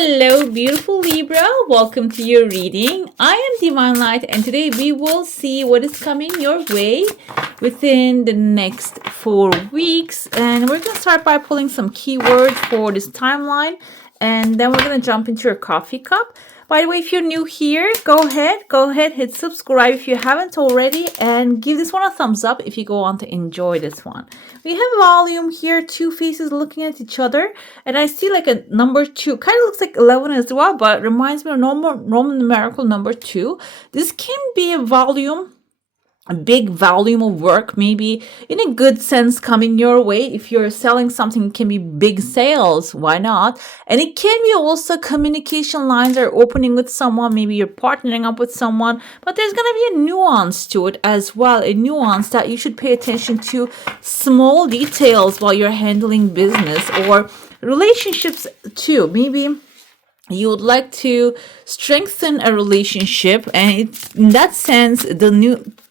Hello, beautiful Libra. Welcome to your reading. I am Divine Light, and today we will see what is coming your way within the next 4 weeks. And we're going to start by pulling some keywords for this timeline, and then we're going to jump into your coffee cup. By the way, if you're new here, go ahead, hit subscribe if you haven't already, and give this one a thumbs up if you go on to enjoy this one. We have volume here, two faces looking at each other, and I see like a number 2. Kind of looks like 11 as well, but reminds me of Roman numerical number 2. This can be a big volume of work, maybe in a good sense coming your way. If you're selling something, it can be big sales, why not? And it can be also communication lines are opening with someone, maybe you're partnering up with someone, but there's going to be a nuance to it as well, a nuance that you should pay attention to, small details while you're handling business or relationships too. Maybe you would like to strengthen a relationship, and in that sense,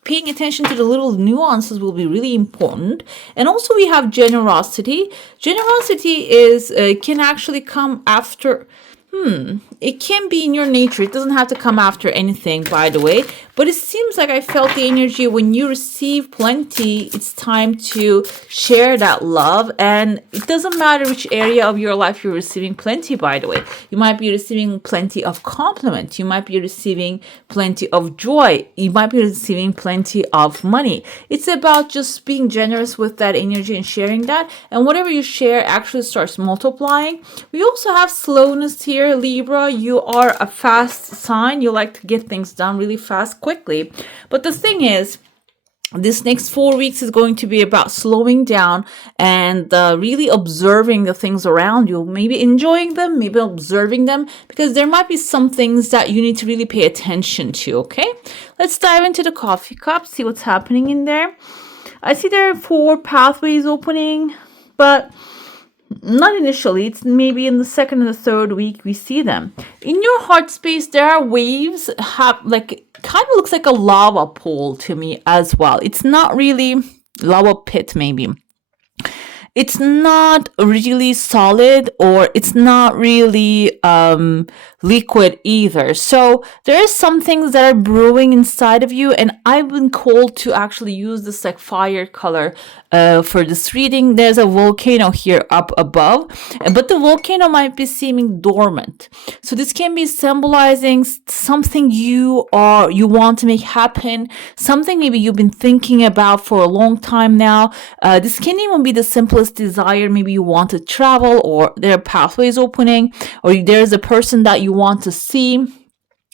paying attention to the little nuances will be really important. And also we have generosity. Generosity is can actually come after. It can be in your nature. It doesn't have to come after anything, by the way. But it seems like I felt the energy when you receive plenty, it's time to share that love. And it doesn't matter which area of your life you're receiving plenty, by the way. You might be receiving plenty of compliments. You might be receiving plenty of joy. You might be receiving plenty of money. It's about just being generous with that energy and sharing that. And whatever you share actually starts multiplying. We also have slowness here, Libra. You are a fast sign. You like to get things done really fast, quickly. But the thing is, this next 4 weeks is going to be about slowing down and really observing the things around you, maybe enjoying them, maybe observing them, because there might be some things that you need to really pay attention to, okay? Let's dive into the coffee cup, see what's happening in there. I see there are 4 pathways opening, but not initially. It's maybe in the second and the third week we see them. In your heart space, there are waves, kind of looks like a lava pool to me as well. It's not really lava pit, maybe. It's not really solid, or it's not really liquid either. So there is some things that are brewing inside of you, and I've been called to actually use this like fire color for this reading. There's a volcano here up above, but the volcano might be seeming dormant. So this can be symbolizing something you want to make happen, something maybe you've been thinking about for a long time now. This can even be the simplest desire. Maybe you want to travel, or there are pathways opening, or there's a person that you want to see,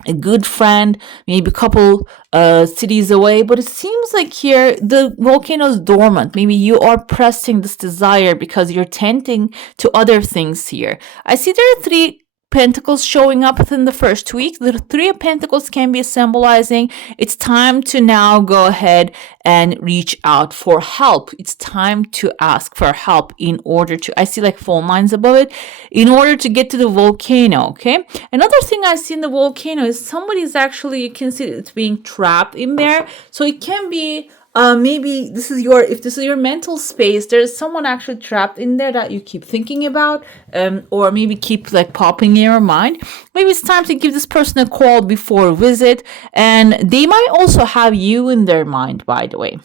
a good friend, maybe a couple cities away. But it seems like here the volcano is dormant. Maybe you are pressing this desire because you're tending to other things here. I see there are 3 Pentacles showing up within the first week. The 3 of Pentacles can be symbolizing it's time to now go ahead and reach out for help. It's time to ask for help in order to, I see like phone lines above it, in order to get to the volcano, okay? Another thing I see in the volcano is somebody's actually, you can see it's being trapped in there. So it can be maybe if this is your mental space, there's someone actually trapped in there that you keep thinking about, or maybe keep like popping in your mind. Maybe it's time to give this person a call before a visit, and they might also have you in their mind, by the way.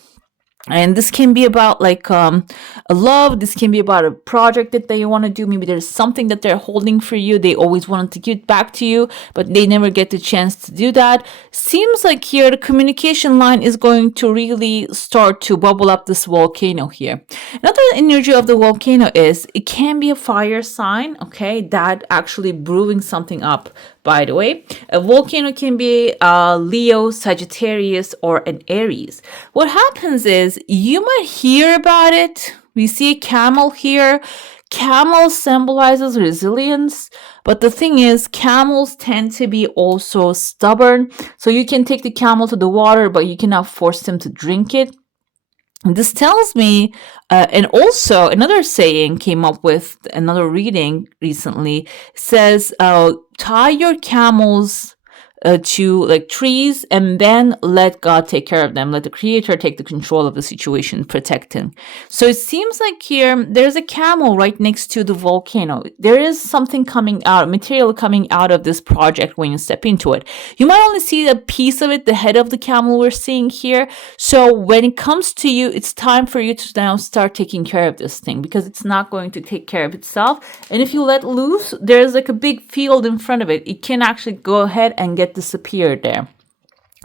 And this can be about like a love. This can be about a project that they want to do. Maybe there's something that they're holding for you. They always wanted to give back to you, but they never get the chance to do that. Seems like here the communication line is going to really start to bubble up this volcano here. Another energy of the volcano is it can be a fire sign, okay, that actually brewing something up. By the way, a volcano can be Leo, Sagittarius, or an Aries. What happens is you might hear about it. We see a camel here. Camel symbolizes resilience, but the thing is, camels tend to be also stubborn. So you can take the camel to the water, but you cannot force them to drink it. This tells me, and also another saying came up with another reading recently, says, tie your camels to like trees, and then let God take care of them. Let the creator take the control of the situation, protecting. So it seems like here there's a camel right next to the volcano. There is something coming out, material coming out of this project when you step into it. You might only see a piece of it, the head of the camel we're seeing here. So when it comes to you, it's time for you to now start taking care of this thing, because it's not going to take care of itself. And if you let loose, there's like a big field in front of it. It can actually go ahead and get disappeared there.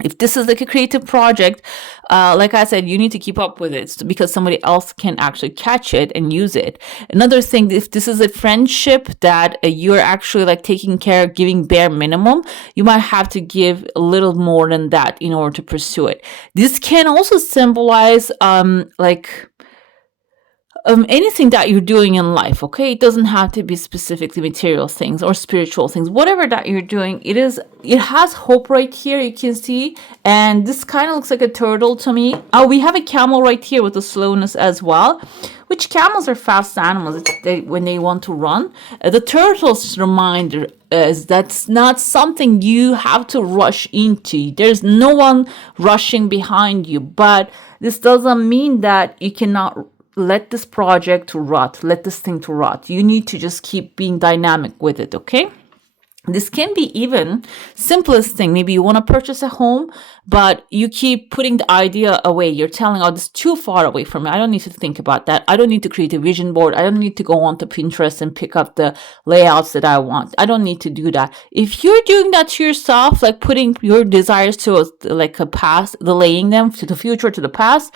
If this is like a creative project, like I said, you need to keep up with it because somebody else can actually catch it and use it. Another thing, if this is a friendship that you're actually like taking care of, giving bare minimum, you might have to give a little more than that in order to pursue it. This can also symbolize anything that you're doing in life, okay? It doesn't have to be specifically material things or spiritual things. Whatever that you're doing, it has hope right here, you can see. And this kind of looks like a turtle to me. Oh, we have a camel right here with the slowness as well, which camels are fast animals when they want to run. The turtle's reminder is that's not something you have to rush into. There's no one rushing behind you, but this doesn't mean that you cannot let this project rot, let this thing to rot. You need to just keep being dynamic with it, okay? This can be even simplest thing. Maybe you want to purchase a home, but you keep putting the idea away. You're telling, oh, this is too far away from me. I don't need to think about that. I don't need to create a vision board. I don't need to go onto Pinterest and pick up the layouts that I want. I don't need to do that. If you're doing that to yourself, like putting your desires to like a past, delaying them to the future, to the past,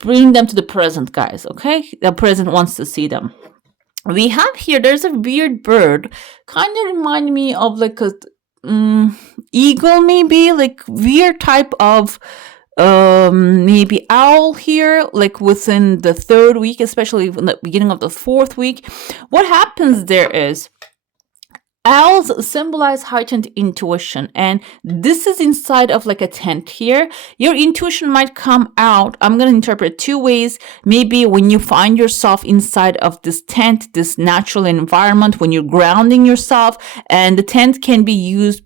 bring them to the present, guys, okay? The present wants to see them. We have here, there's a weird bird, kind of remind me of like a eagle, maybe, like weird type of maybe owl here, like within the 3rd week, especially in the beginning of the 4th week. What happens there is, owls symbolize heightened intuition, and this is inside of like a tent here. Your intuition might come out. I'm going to interpret 2 ways. Maybe when you find yourself inside of this tent, this natural environment, when you're grounding yourself, and the tent can be used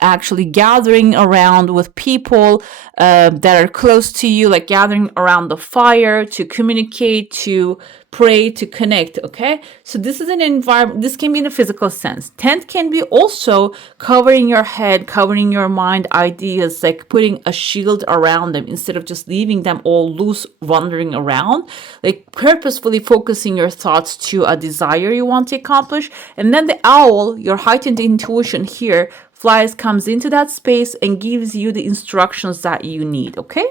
actually gathering around with people that are close to you, like gathering around the fire to communicate, to pray, to connect, okay? So this is an environment, this can be in a physical sense. Tent can be also covering your head, covering your mind, ideas, like putting a shield around them instead of just leaving them all loose, wandering around, like purposefully focusing your thoughts to a desire you want to accomplish. And then the owl, your heightened intuition here, comes into that space and gives you the instructions that you need, okay?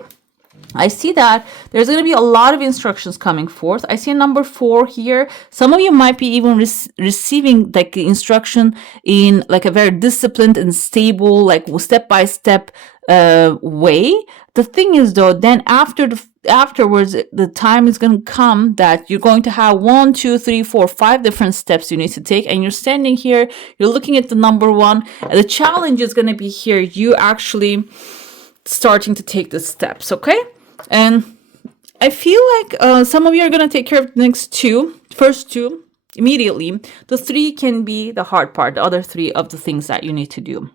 I see that there's going to be a lot of instructions coming forth. I see a number 4 here. Some of you might be even receiving like the instruction in like a very disciplined and stable, like step-by-step way. The thing is though, then afterwards, the time is going to come that you're going to have 1, 2, 3, 4, 5 different steps you need to take. And you're standing here, you're looking at the number 1. And the challenge is going to be here, you actually starting to take the steps, okay? And I feel like some of you are going to take care of the first two immediately. The 3 can be the hard part, the other 3 of the things that you need to do.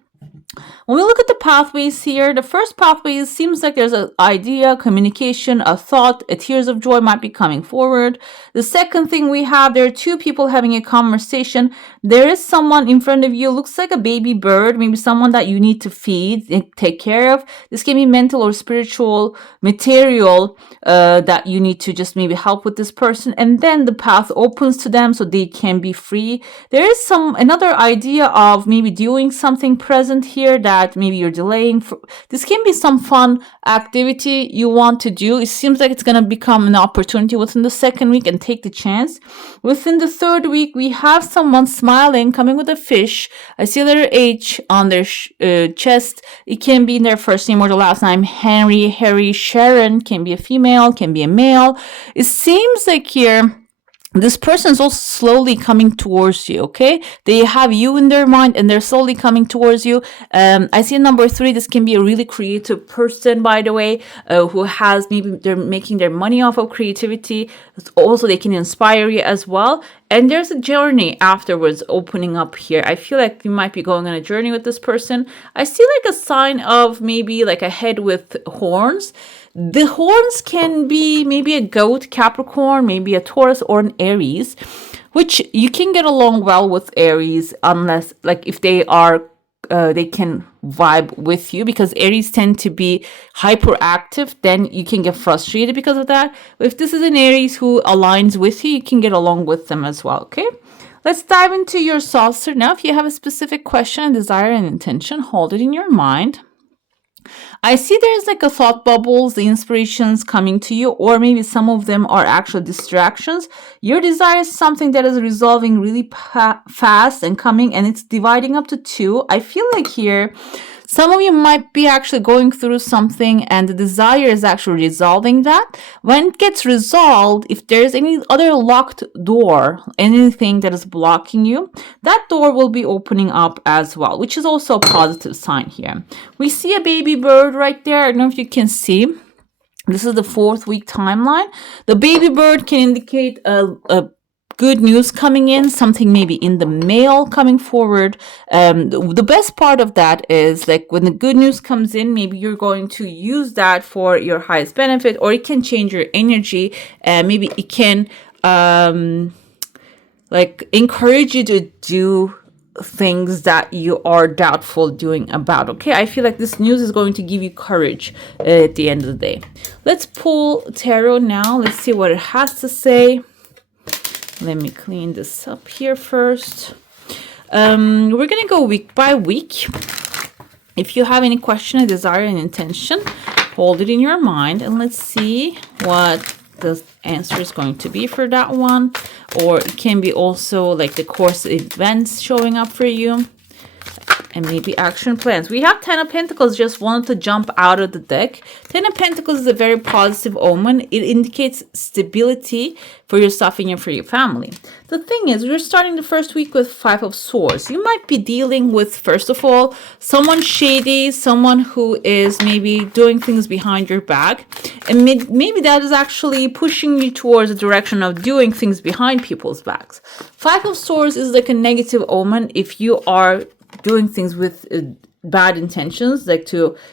When we look at the pathways here, the first pathway seems like there's an idea, communication, a thought, a tears of joy might be coming forward. The second thing we have, there are 2 people having a conversation. There is someone in front of you, looks like a baby bird, maybe someone that you need to feed and take care of. This can be mental or spiritual material that you need to just maybe help with this person. And then the path opens to them so they can be free. There is another idea of maybe doing something present here that maybe you're delaying. This can be some fun activity you want to do. It seems like it's going to become an opportunity within the 2nd week, and take the chance. Within the 3rd week, we have someone smiling, coming with a fish. I see a letter H on their chest. It can be their first name or the last name. Henry, Harry, Sharon, can be a female, can be a male. It seems like here this person is also slowly coming towards you. Okay, they have you in their mind and they're slowly coming towards you. I see number 3. This can be a really creative person, by the way, who has, maybe they're making their money off of creativity. Also, they can inspire you as well, and there's a journey afterwards opening up here. I feel like you might be going on a journey with this person. I see like a sign of maybe like a head with horns. The horns can be maybe a goat, Capricorn, maybe a Taurus, or an Aries, which you can get along well with Aries, unless, like, if they are, they can vibe with you, because Aries tend to be hyperactive. Then you can get frustrated because of that. But if this is an Aries who aligns with you, you can get along with them as well. Okay. Let's dive into your saucer now. If you have a specific question, desire, and intention, hold it in your mind. I see there's like a thought bubbles, the inspirations coming to you, or maybe some of them are actual distractions. Your desire is something that is resolving really fast and coming, and it's dividing up to 2. I feel like here, some of you might be actually going through something and the desire is actually resolving that. When it gets resolved, if there's any other locked door, anything that is blocking you, that door will be opening up as well, which is also a positive sign here. We see a baby bird right there. I don't know if you can see. This is the 4th week timeline. The baby bird can indicate a good news coming in, something maybe in the mail coming forward. The best part of that is, like, when the good news comes in, maybe you're going to use that for your highest benefit, or it can change your energy. Maybe it can like encourage you to do things that you are doubtful doing about. Okay, I feel like this news is going to give you courage at the end of the day. Let's pull tarot now. Let's see what it has to say. Let me clean this up here first. We're going to go week by week. If you have any question, a desire, and intention, hold it in your mind, and let's see what the answer is going to be for that one. Or it can be also like the course events showing up for you, and maybe action plans. We have 10 of Pentacles just wanted to jump out of the deck. 10 of Pentacles is a very positive omen. It indicates stability for yourself and for your family. The thing is, we're starting the first week with 5 of Swords. You might be dealing with, first of all, someone shady, someone who is maybe doing things behind your back. And maybe that is actually pushing you towards the direction of doing things behind people's backs. 5 of Swords is like a negative omen if you are doing things with bad intentions, like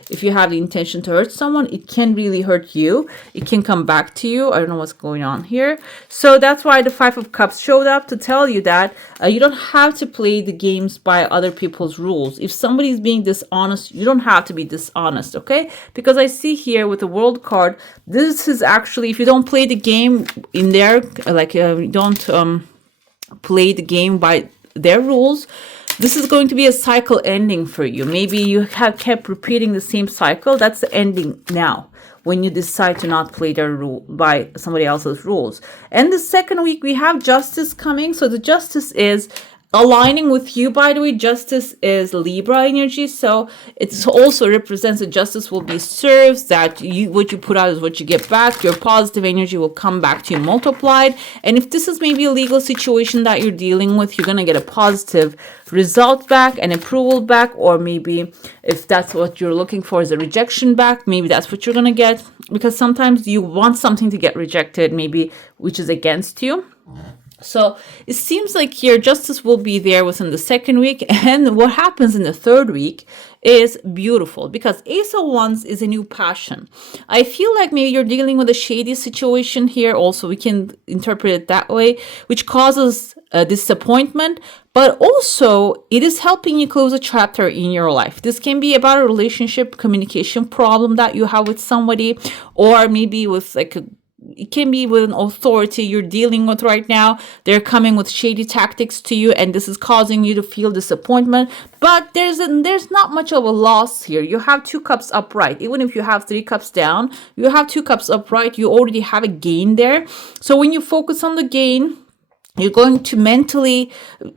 if you have the intention to hurt someone, it can really hurt you. It can come back to you. I don't know what's going on here. So that's why the 5 of Cups showed up, to tell you that you don't have to play the games by other people's rules. If somebody's being dishonest, you don't have to be dishonest, okay? Because I see here with the World card, this is actually, if you don't play the game in there, like don't play the game by their rules, this is going to be a cycle ending for you. Maybe you have kept repeating the same cycle. That's the ending now, when you decide to not play their rule by somebody else's rules. And the second week, we have Justice coming. So the Justice is aligning with you. By the way, Justice is Libra energy, so it also represents that justice will be served, that what you put out is what you get back. Your positive energy will come back to you multiplied. And if this is maybe a legal situation that you're dealing with, you're going to get a positive result back, an approval back, or maybe if that's what you're looking for is a rejection back, maybe that's what you're going to get, because sometimes you want something to get rejected, maybe which is against you. So it seems like here justice will be there within the second week. And what happens in the third week is beautiful, because Ace of Wands is a new passion. I feel like maybe you're dealing with a shady situation here. Also, we can interpret it that way, which causes disappointment. But also, it is helping you close a chapter in your life. This can be about a relationship communication problem that you have with somebody, or maybe with it can be with an authority you're dealing with right now. They're coming with shady tactics to you, and this is causing you to feel disappointment. But there's not much of a loss here. You have 2 cups upright. Even if you have 3 cups down, you have 2 cups upright. You already have a gain there. So when you focus on the gain, You're going to mentally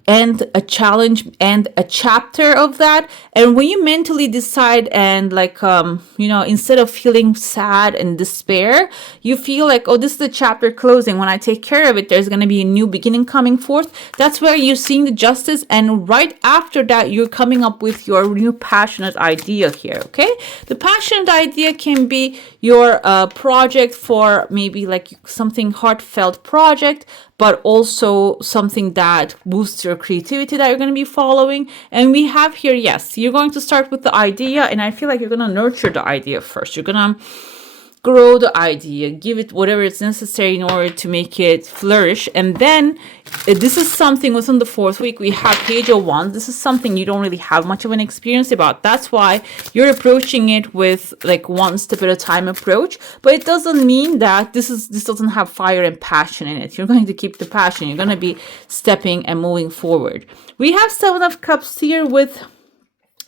end a challenge and a chapter of that. And when you mentally decide and instead of feeling sad and despair, you feel like, oh, this is the chapter closing. When I take care of it, there's going to be a new beginning coming forth. That's where you're seeing the justice. And right after that, you're coming up with your new passionate idea here. Okay. The passionate idea can be your project for maybe like something heartfelt project, but also something that boosts your creativity that you're going to be following. And we have here, yes, you're going to start with the idea, and I feel like you're going to nurture the idea first. You're going to grow the idea, give it whatever is necessary in order to make it flourish. And then this is something within the 4th week, we have Page of Wands. This is something you don't really have much of an experience about. That's why you're approaching it with like one step at a time approach. But it doesn't mean that this doesn't have fire and passion in it. You're going to keep the passion. You're going to be stepping and moving forward. We have 7 of Cups here with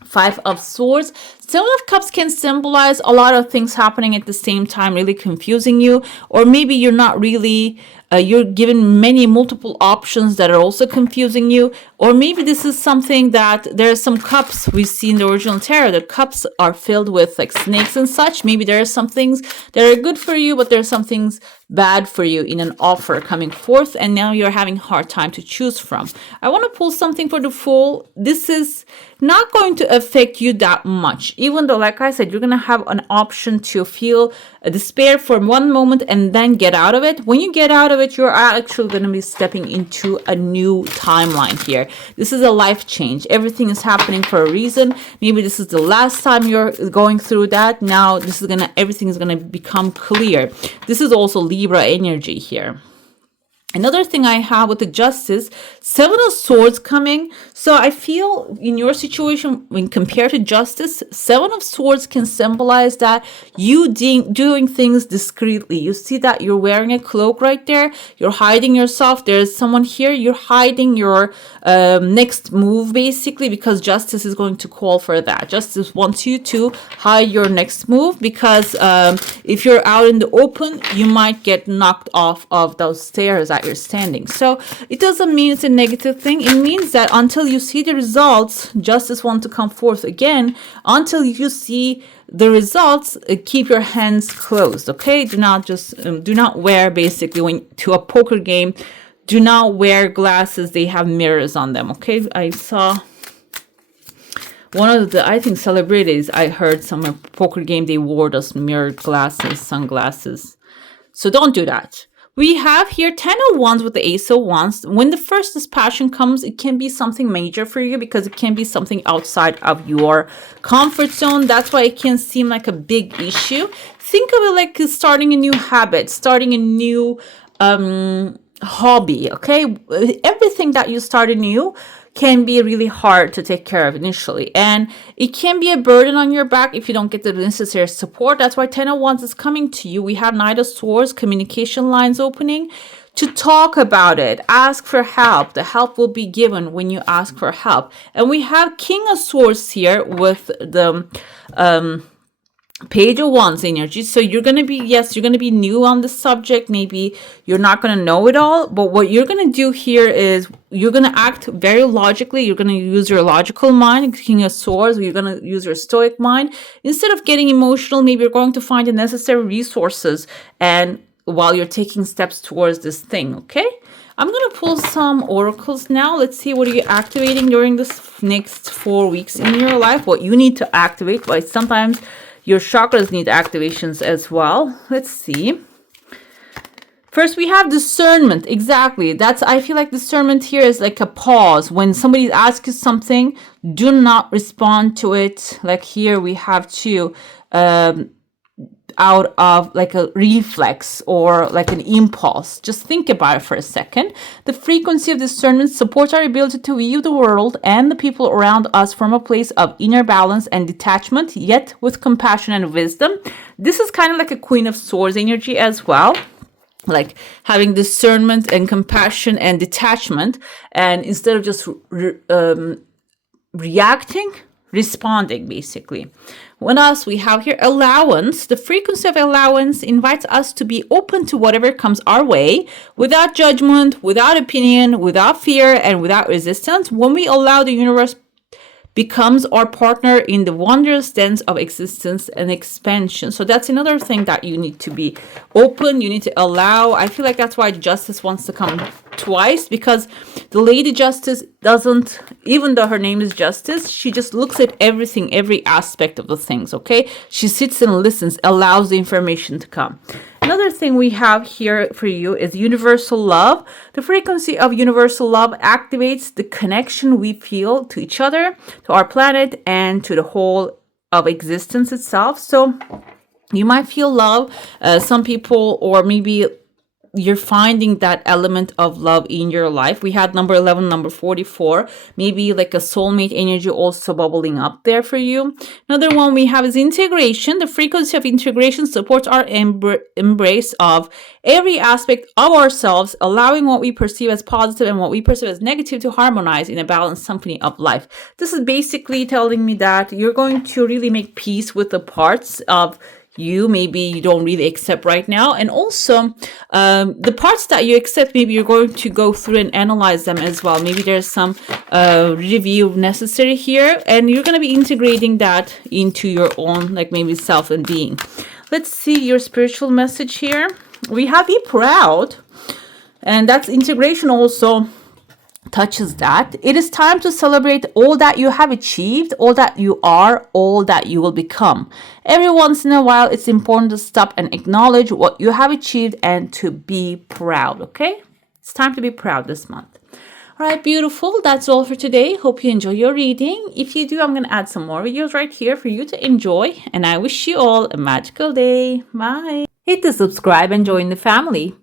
5 of Swords. 7 of Cups can symbolize a lot of things happening at the same time, really confusing you. Or maybe you're not really, you're given multiple options that are also confusing you. Or maybe this is something that there are some cups we see in the original tarot. The cups are filled with like snakes and such. Maybe there are some things that are good for you, but there are some things bad for you in an offer coming forth. And now you're having a hard time to choose from. I want to pull something for the Fool. This is not going to affect you that much. Even though, like I said, you're going to have an option to feel despair for one moment and then get out of it. When you get out of it, you're actually going to be stepping into a new timeline here. This is a life change. Everything is happening for a reason. Maybe this is the last time you're going through that. Now everything is going to become clear. This is also Libra energy here. Another thing I have with the Justice, 7 of Swords coming. So I feel in your situation, when compared to Justice, 7 of Swords can symbolize that you doing things discreetly. You see that you're wearing a cloak right there. You're hiding yourself. There's someone here. You're hiding your next move, basically, because Justice is going to call for that. Justice wants you to hide your next move because if you're out in the open, you might get knocked off of those stairs that you're standing. So it doesn't mean it's a negative thing. It means that until you see the results, Justice wants to come forth again. Until you see the results, keep your hands closed. Okay, do not wear, basically, when to a poker game, do not wear glasses. They have mirrors on them. Okay, I saw one of the, I think, celebrities, I heard some poker game, they wore those mirrored glasses, sunglasses. So don't do that. We have here 10 of Wands with the Ace of Wands. When the first dispassion comes, it can be something major for you because it can be something outside of your comfort zone. That's why it can seem like a big issue. Think of it like starting a new habit, starting a new hobby, okay? Everything that you start anew can be really hard to take care of initially, and it can be a burden on your back if you don't get the necessary support. That's why 10 of Wands is coming to you. We have Knight of Swords, communication lines opening to talk about it. Ask for help. The help will be given when you ask for help. And we have King of Swords here with the Page of Wands energy. So you're going to be new on the subject. Maybe you're not going to know it all, but what you're going to do here is you're going to act very logically. You're going to use your logical mind, King of Swords. You're going to use your stoic mind. Instead of getting emotional, maybe you're going to find the necessary resources and while you're taking steps towards this thing, okay? I'm going to pull some oracles now. Let's see what are you activating during this next 4 weeks in your life, what you need to activate, but sometimes your chakras need activations as well. Let's see. First, we have discernment. Exactly. I feel like discernment here is like a pause. When somebody asks you something, do not respond to it. Like here we have to, out of like a reflex or like an impulse. Just think about it for a second. The frequency of discernment supports our ability to view the world and the people around us from a place of inner balance and detachment, yet with compassion and wisdom. This is kind of like a Queen of Swords energy as well. Like having discernment and compassion and detachment, and instead of just reacting, responding, basically. What else we have here? Allowance. The frequency of allowance invites us to be open to whatever comes our way without judgment, without opinion, without fear, and without resistance. When we allow the universe becomes our partner in the wondrous dance of existence and expansion. So that's another thing that you need to be open. You need to allow. I feel like that's why Justice wants to come twice, because the Lady Justice doesn't, even though her name is Justice, she just looks at everything, every aspect of the things, okay? She sits and listens, allows the information to come. Another thing we have here for you is universal love. The frequency of universal love activates the connection we feel to each other, to our planet, and to the whole of existence itself. So you might feel love. Some people, or maybe you're finding that element of love in your life. We had number 11, number 44, maybe like a soulmate energy also bubbling up there for you. Another one we have is integration. The frequency of integration supports our embrace of every aspect of ourselves, allowing what we perceive as positive and what we perceive as negative to harmonize in a balanced symphony of life. This is basically telling me that you're going to really make peace with the parts of you maybe you don't really accept right now, and also the parts that you accept, maybe you're going to go through and analyze them as well. Maybe there's some review necessary here, and you're going to be integrating that into your own, like, maybe self and being. Let's see your spiritual message here. We have be proud, and that's integration also touches that. It is time to celebrate all that you have achieved, all that you are, all that you will become. Every once in a while, it's important to stop and acknowledge what you have achieved and to be proud, okay? It's time to be proud this month. All right, beautiful. That's all for today. Hope you enjoy your reading. If you do, I'm going to add some more videos right here for you to enjoy. And I wish you all a magical day. Bye. Hit the subscribe and join the family.